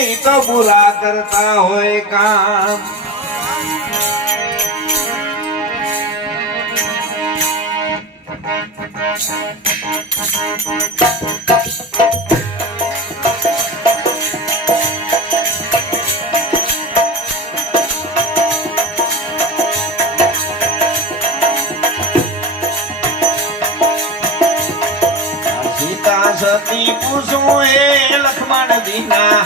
ઈ તો પૂરા કરતા હોય કામ. સીતા પૂછું એ લક્ષ્મણ દીના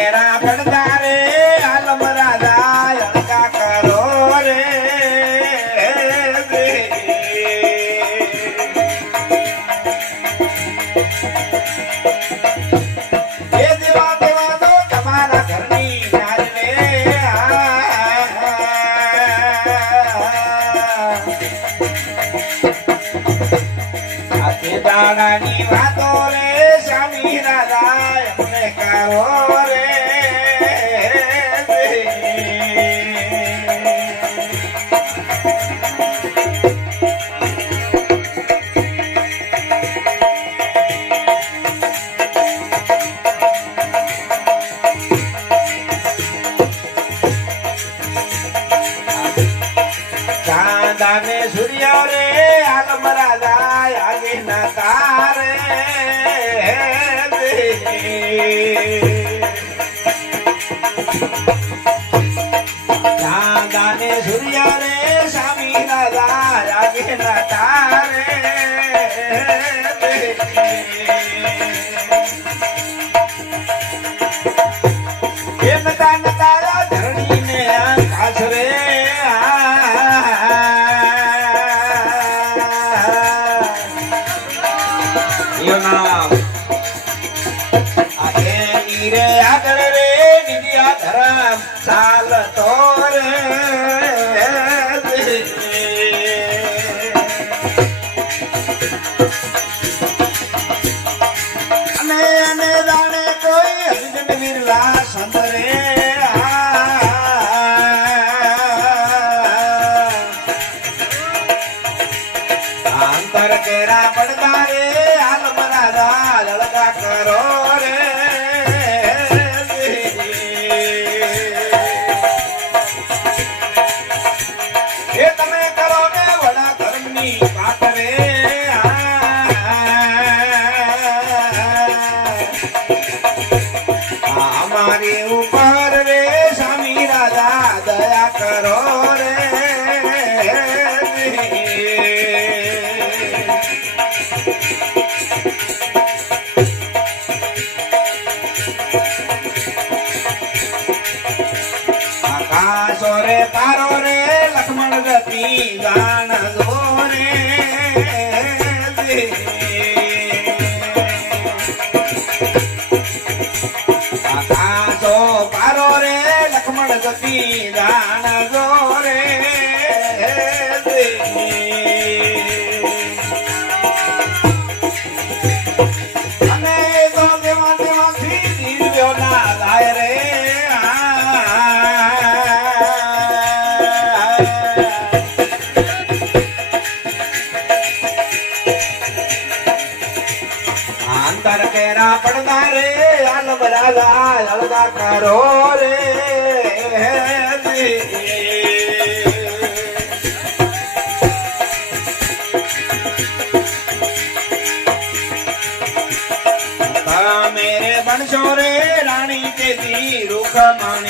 અંતર પડતા રે, આલમ રાજા અણકા કરો દાડાની વાતો રે, સ્વામી રાજા એમને કરો રે. સૂર્ય રે આલમ રાજા આગે ના તારે. ચાંદાને સૂર્ય રે સ્વામી રાજા આગે ના તારે. ચાલતો રે રે તારો રે લક્ષ્મણ ગતિ જાણ દો રે. આકાશો પારો રે લક્ષ્મણ ગતિ જાણ દો રે. પડતા રે આન રાજા અલગા કરો રે. મેરે બનશો રે રાણી કેતી રૂખ મણી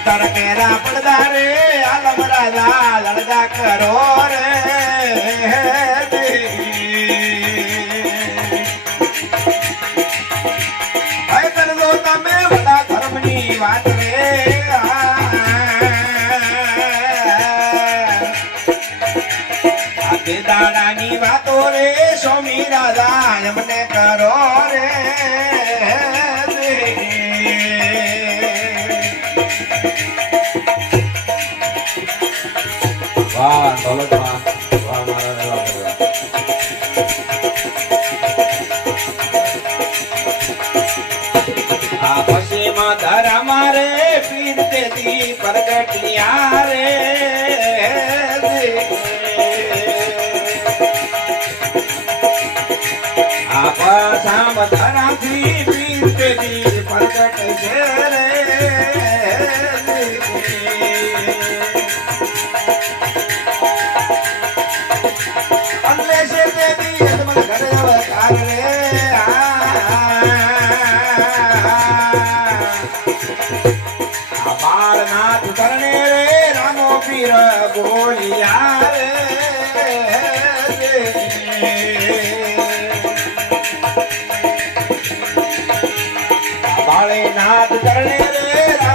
અંતર કેરા પડદા રે, આલમ રાજા લડદા કરો રે તમે વડા ધર્મની વાત રે દાડાની વાતો રે, સ્વામી રાજા એમને કરો રે. આ પસામ ધરાથી પીર તેદી પ્રગટ છે. પીર બોલિયા રે આ બાળનાથ કરણે રે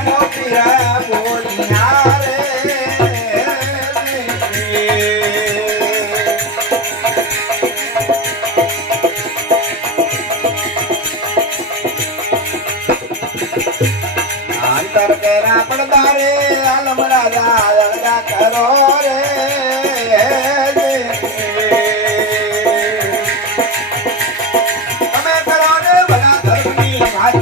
કરો રે તમે કરો ને બધા ધર્મની વાત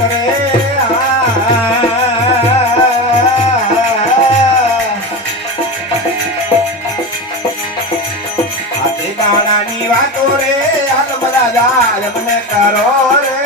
રે આલમ રાજા મને કરો રે.